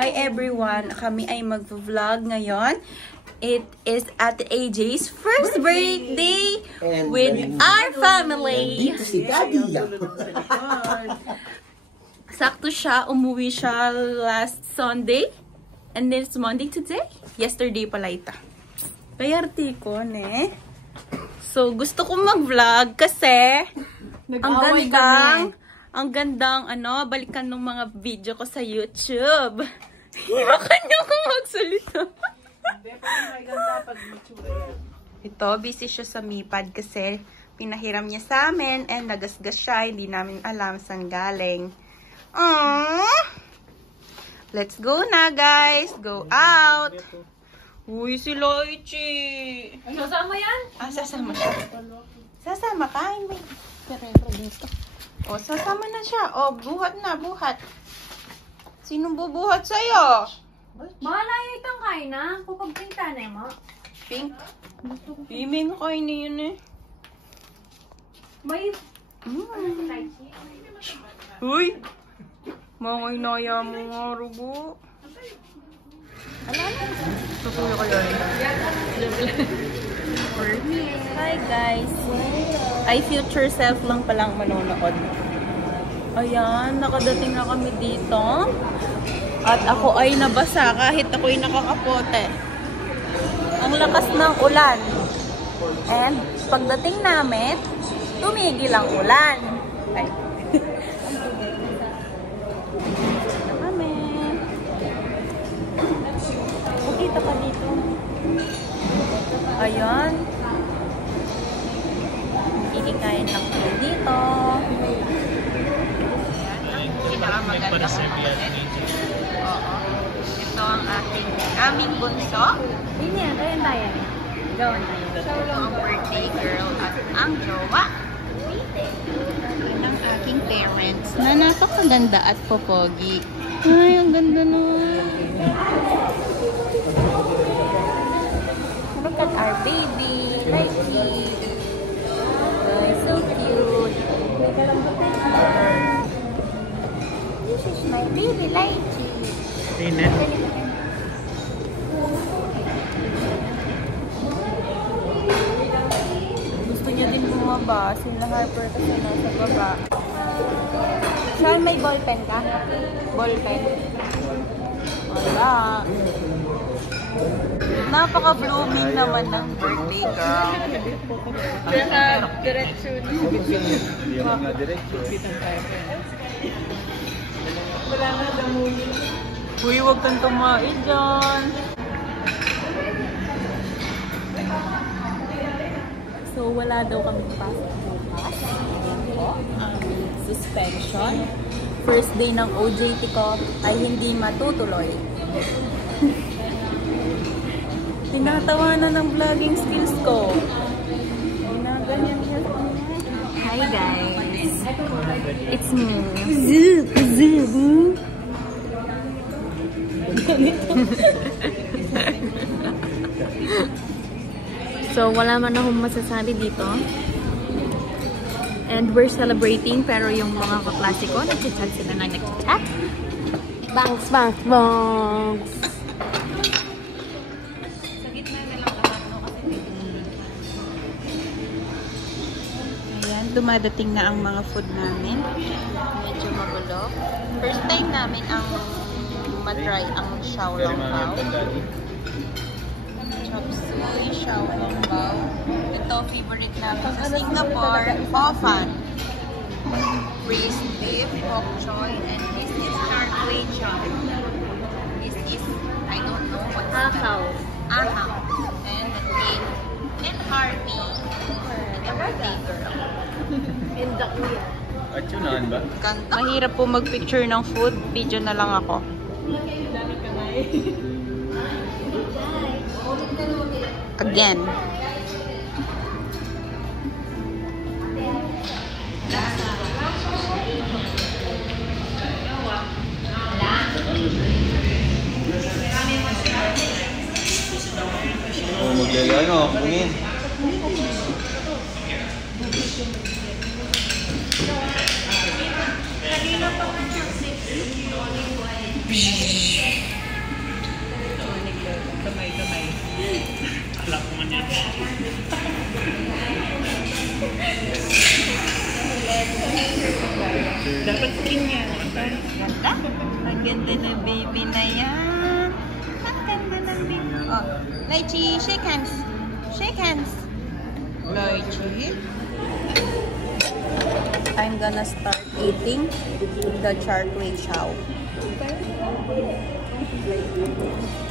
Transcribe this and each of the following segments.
Hi everyone! Kami ay mag-vlog ngayon. It is Ate AJ's first birthday with our family. Dito si Daddy. Sakto siya, umuwi siya last Sunday. And then it's Monday today. Yesterday pala ito. Kayarte ko, ne? So, gusto kong mag-vlog kasi ang gandang, balikan ng mga video ko sa YouTube. Hiwakan niyo kung magsalita. Ito, busy siya sa MiPad kasi pinahiram niya sa amin and nagasgas siya. Hindi namin alam saan galing. Aww! Let's go na, guys. Go out. Uy, si Loichi. Sasama yan? Sasama siya. Sasama ka? Hindi. O, sasama na siya. O, buhat na, buhat. Sinong bubuhat sa'yo? Bahala yung itang kain na. Pupagpinta na mo. Pink? Piming kain na yun eh. May... Uy! Mga inaya mo nga, Rubo. Ala na. Ito ko yung kaya Hi guys. Ay, future self lang palang manonood. Ayan, nakadating na kami dito. At ako ay nabasa kahit ako'y nakakapote. Ang lakas ng ulan. And pagdating namin, tumigil ang ulan. Ay. Kami. Pagkita pa dito. Ayan. Kikikain lang po dito. Ayan, ang pinakamaganda ko kapatid. Oo. Ito ang aming bunso. Hindi yan, kaya tayo. Gawan tayo. Ito ang birthday girl at ang jowa. Yan ang aking parents na napakaganda at popogi. Ay, ang ganda naman. Look at our baby, Lychee. So cute. This is my baby, Lychee. Tina. Gusto niya din bumaba. Sila Harper kasi nasa baba. Saan may ballpen ka? Ballpen. Wala. Napaka-blooming naman ng birthday girl. Direksyon. Wala nga damuli. Uy, huwag kang tumain dyan. So, wala daw kami pasok bukas. Suspension. First day ng OJT ko ay hindi matutuloy. Tinatawanan ng vlogging skills ko. Ginaganyan niya. Hi guys. It's me. So, wala man akong masasabi dito. And we're celebrating, pero yung mga kaklase ko, nag-chat sila na nag-chat. Bangs, bangs, bangs! Sa gitna na lang lahat, no? Kasi ayan, dumadating na ang mga food namin. Medyo magulo. First time namin ang matry ang xiaolongbao. Chop suey, xiaolongbao. Ito, favorite namin sa Singapore, hor fun. Braised beef, bok choy, and this is char kway teow. This is, I don't know what's Ahaw. Ahaw. And the cake. And Harvey. And the birthday girl. And the kuya. At yun naman ba? Mahirap po mag-picture ng food. Video na lang ako. Dami kamay. Again. Oh, maglalano, kunin. Kanina pa nga. Kamay. Alam ko man yan. Dapat skin yan. Ganda. Ang ganda ng baby na yan. Ang ganda ng baby. Oh, Lychee, shake hands. Shake hands. Lychee. I'm gonna start eating the char kway chow.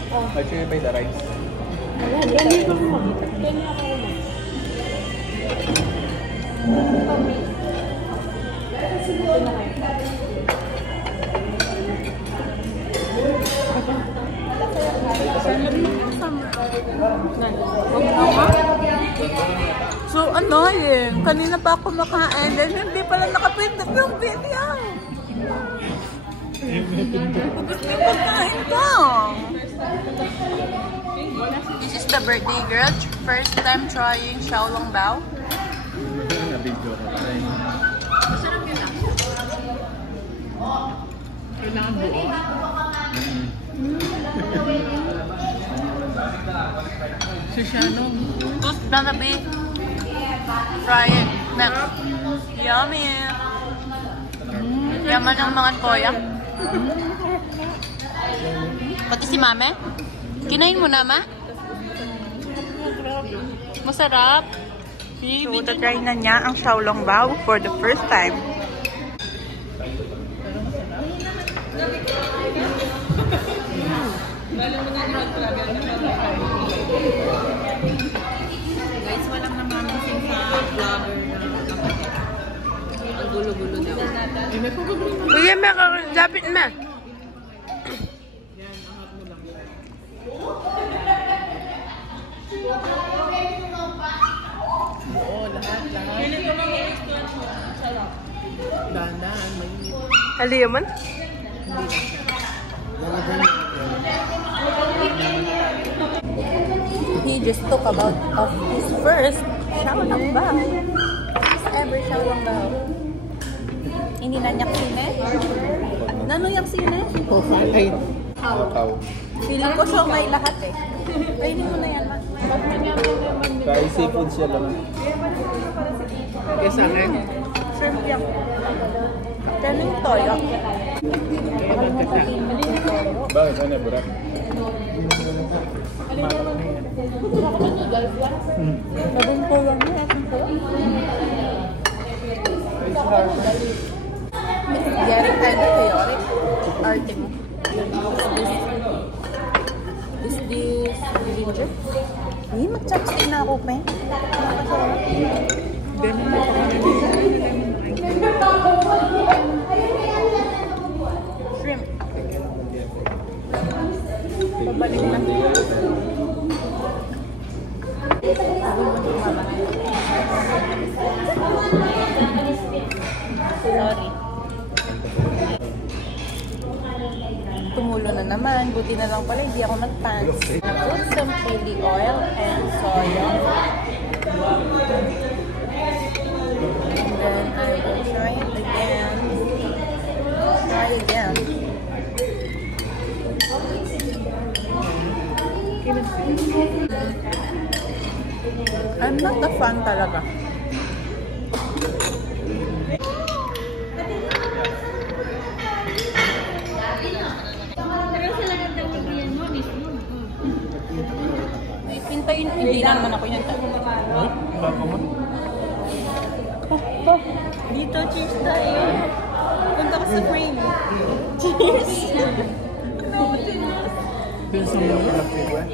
Actually, by the rice. So annoying. Kanina pa ako makain then hindi pala nakapindot yung video. Gusto yung pagkain ko. This is the birthday girl. First time trying xiaolongbao. Na-video ko. Kailangan buo. Sushano. Who's gonna be trying next? Yummy! Yaman ng mga koya. Pati si mame? Kinain mo na, ma? Masarap. So, try na niya ang xiaolongbao for the first time. Guys, walang namamasin sa vlogger na kapatid. Ang gulo-gulo daw. Kuya, may kakagapit na. Oo, lahat. Dahan-dahan, mainit. Hali yaman? He just took about of his first xiaolongbao. His ever xiaolongbao. Hindi na niyak sine? Nano yak sine? Ay, Tao. Feeling ko siya may lahat eh. Kainin mo na yan, ma. Kaya seafood siya lang. kaya sa akin. Shrimp yak. Kaning toyo. Kaya magkasa. Bakit? Ano na, burak? Sabon ko lang yan. Yari tayo na chaotic. Arte mo. Is this ginger? Eh, mag-chopstick na ako, pe. Ganun na pa kami. Shrimp. Pabalik na. Sorry. Tumulo na naman. Buti na lang pala, hindi ako nag-pants. I-put some chili oil and soya. And then I will try it again. Try again. I'm not a fan talaga. Hintayin, hindi na naman ako yun. Baka mo? Dito, cheers tayo. Punta ka sa frame. Cheers! Dun sa mga malaki ko eh.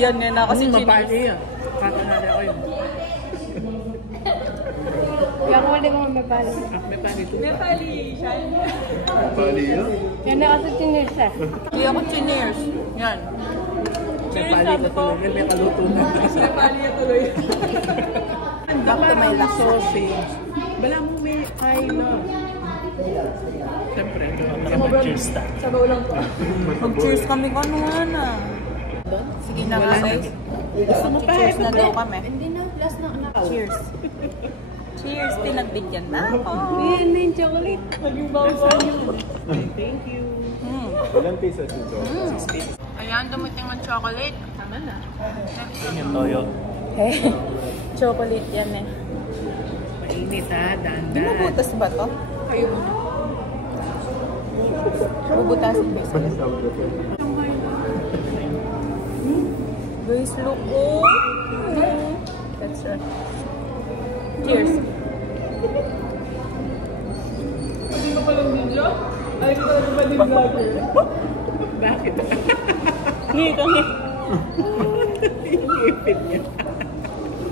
Yan nga na kasi cheers. Mapali yan. Kakanali ako yun. Kaya kung hindi ko mapapali. May pali ito. Bali yun? Yan na kasi chinis eh. Hindi ako cheers. Yan. May pali ka tuloy. May kaluto na. May pali ka tuloy. Back to my last sausage. Bala mo may kaila. Siyempre. Mag-cheers ta. Mag-cheers kami kanuhan na. Sige na nga guys. Cheers na daw kami. Hindi na, last na anak. Cheers. Cheers, pinagbigyan na ako. Yan na yung chocolate. Naging bawa. Thank you. Ilan pieces ito? Ayun Ayan, dumating ang chocolate. Tama na. Yung toyo. Chocolate yan eh. Mainit ha, dandan. Binubutas ba to? Kayo. Bubutasin ba isa? Guys, look. Oh! That's right. Cheers. Hindi ka palang video? Ay, ito na ba din vlogger? Bakit? Ngita, ngita. Ipit niya.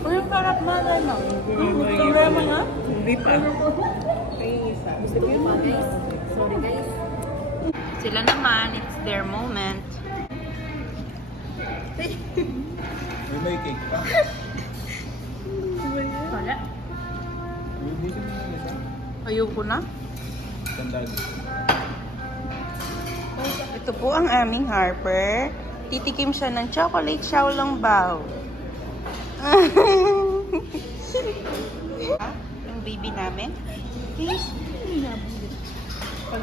Uy, yung karat mga na. Problema na? Hindi pa. Gusto ko yung mga guys. Sorry guys. Sila naman, it's their moment. May cake pa. Wala. Ayoko na. Tandaan. Ito po ang aming Harper. Titikim siya ng chocolate xiaolongbao. Yung baby namin.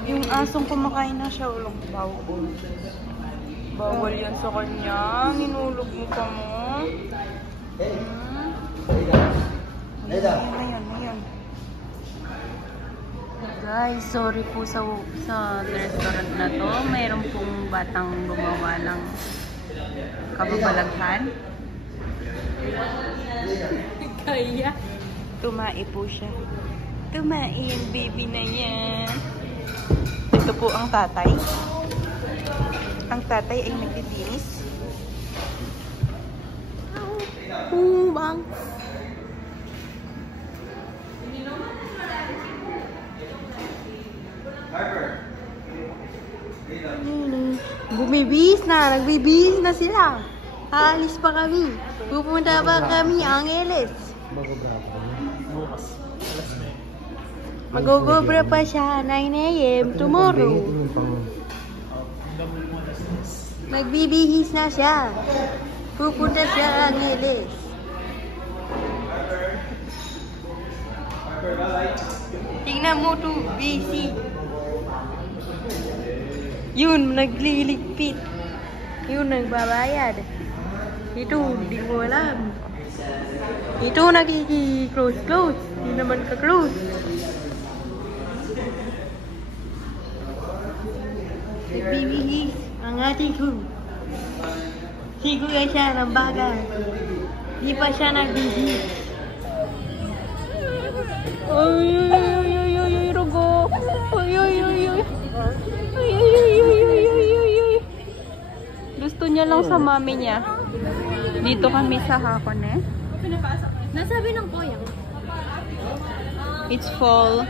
Yung asong kumakain ng xiaolongbao. Bawal yan sa kanya. Ninulog mo pa mo. Ayan. Guys, sorry po sa restaurant na to. Mayroon pong batang gumawa ng kababalaghan. Kaya. Tumai po siya. Tumai yung baby na yan. Ito po ang tatay. Ang tatay ay naglilinis. Bang. Bumibis na. Nagbibis na sila. Aalis pa kami. Pupunta pa kami Angeles. Bukas. Magugubra pa siya 9 AM tomorrow. Magbibihis na siya. Pupunta siya Angeles. Tingnan mo to, busy. Yun, nagliligpit. Yun, nagbabayad. Ito, hindi ko alam. Ito, nagki-close. Hindi naman ka-close. Nagbibihis ang ating crew. Siguro siya ng bagay. Di pa siya nagbibihis. Ay, rugo. Ay. Gusto niya lang sa mami niya. Dito kami sa Hakone. Nasabi ng kuya. It's fall.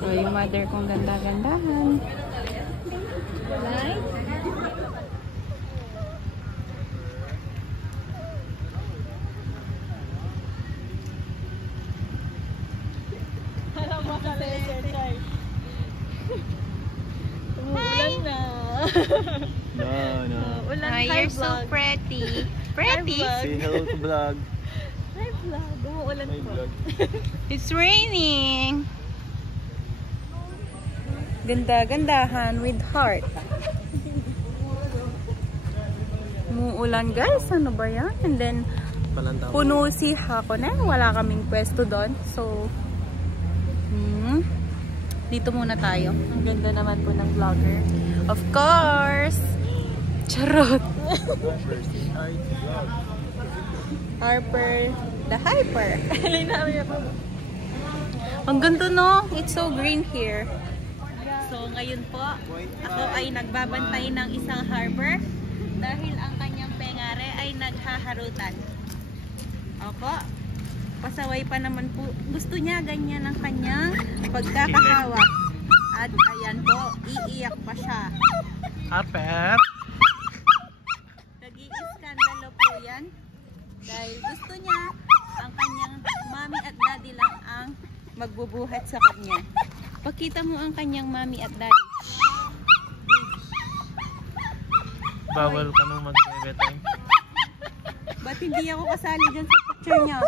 So, yung mother kong ganda-gandahan. Right? Umuulan na. No. Ulan. Hi, you're so pretty. Pretty? Say hello to vlog. Hi vlog. Umuulan My po. vlog. It's raining. Ganda-gandahan with heart. Umuulan guys. Ano ba yan? And then, puno si Hakone. Wala kaming pwesto doon. So, dito muna tayo. Ang ganda naman po ng vlogger. Of course! Charot! Harper. The Hyper. Ang ganda no? It's so green here. So ngayon po, ako ay nagbabantay ng isang harbor dahil ang kanyang pengare ay naghaharutan. Opo. Pasaway pa naman po. Gusto niya ganyan ang kanyang pagkakahawak. At ayan po, iiyak pa siya. Harper! Nag-i-iskandalo po yan. Dahil gusto niya ang kanyang mommy at daddy lang ang magbubuhat sa kanya. Pakita mo ang kanyang mommy at daddy. Bawal ka nung mag-bedtime. Ba't hindi ako kasali dyan sa picture niya?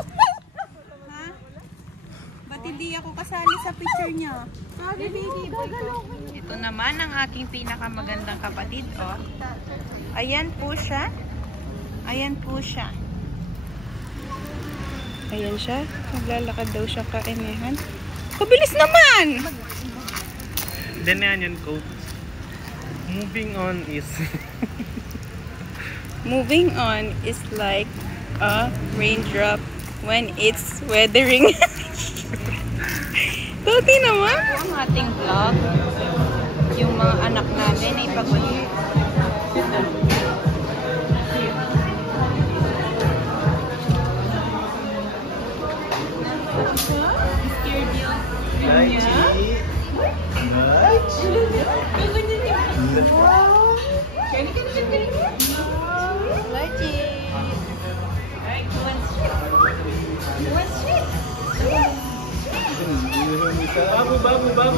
Ha? Ba't hindi ako kasali sa picture niya? Ito naman ang aking pinakamagandang kapatid, oh. Ayan po siya. Ayan po siya. Ayan siya. Maglalakad daw siya kainihan. Kabilis naman! Then yan yun, coach. Moving on is... Moving on is like a raindrop when it's weathering. Toti naman. Ang ating vlog, yung mga anak namin ay pagod. Babu.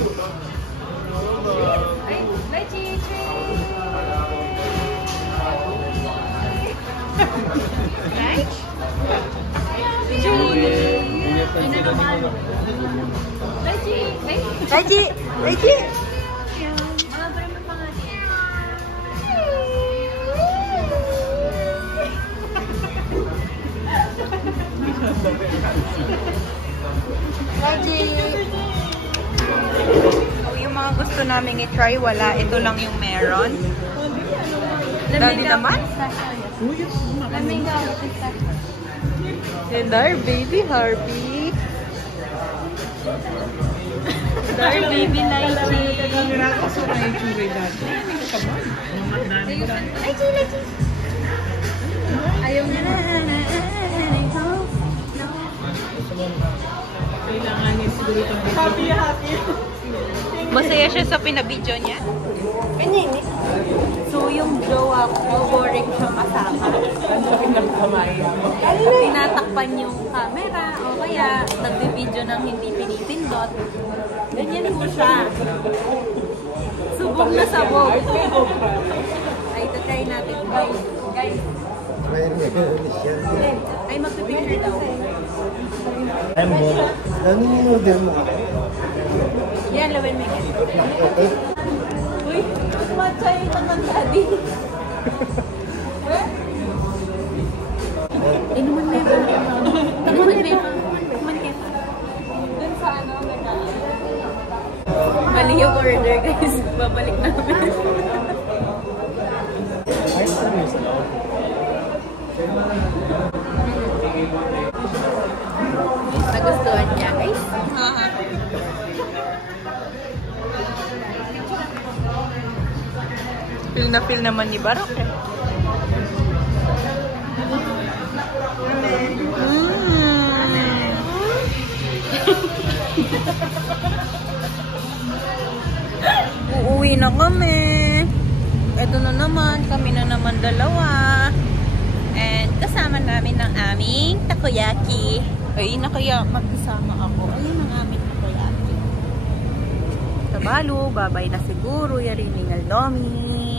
Leji. Yung mga gusto naming i-try, wala. Ito lang yung meron. Dali naman. And our baby Harvey. Our baby Lychee. Ayaw niya na. Kailangan niya siguro itong video. Happy. Masaya siya sa pinabidyo niya. So yung jowa ko, boring siya kasama. Ang laki ng kamay. Tinatakpan yung camera o kaya nagbibidyo ng hindi pinipindot. Ganyan po siya. Subok na sabog. Ay, ito try natin. Guys. Ay, magpipicture daw. I'm bored. Ano yung order mo? Yan, lawin mo yan. Uy, matcha yung naman daddy. Inuman mo yun. Inuman mo yun. Dun sa ano, mali yung order guys. Babalik namin. Ice cream is allowed. Nagustuhan niya guys. Feel na feel naman ni Barok eh. Uuwi na kami. Ito na naman, kami na naman dalawa. And kasama namin ng aming takoyaki. Ay, na kaya magkasama ako. Ayun ang aming takoyaki. Tabalo, babay na siguro. Yari ningal domi.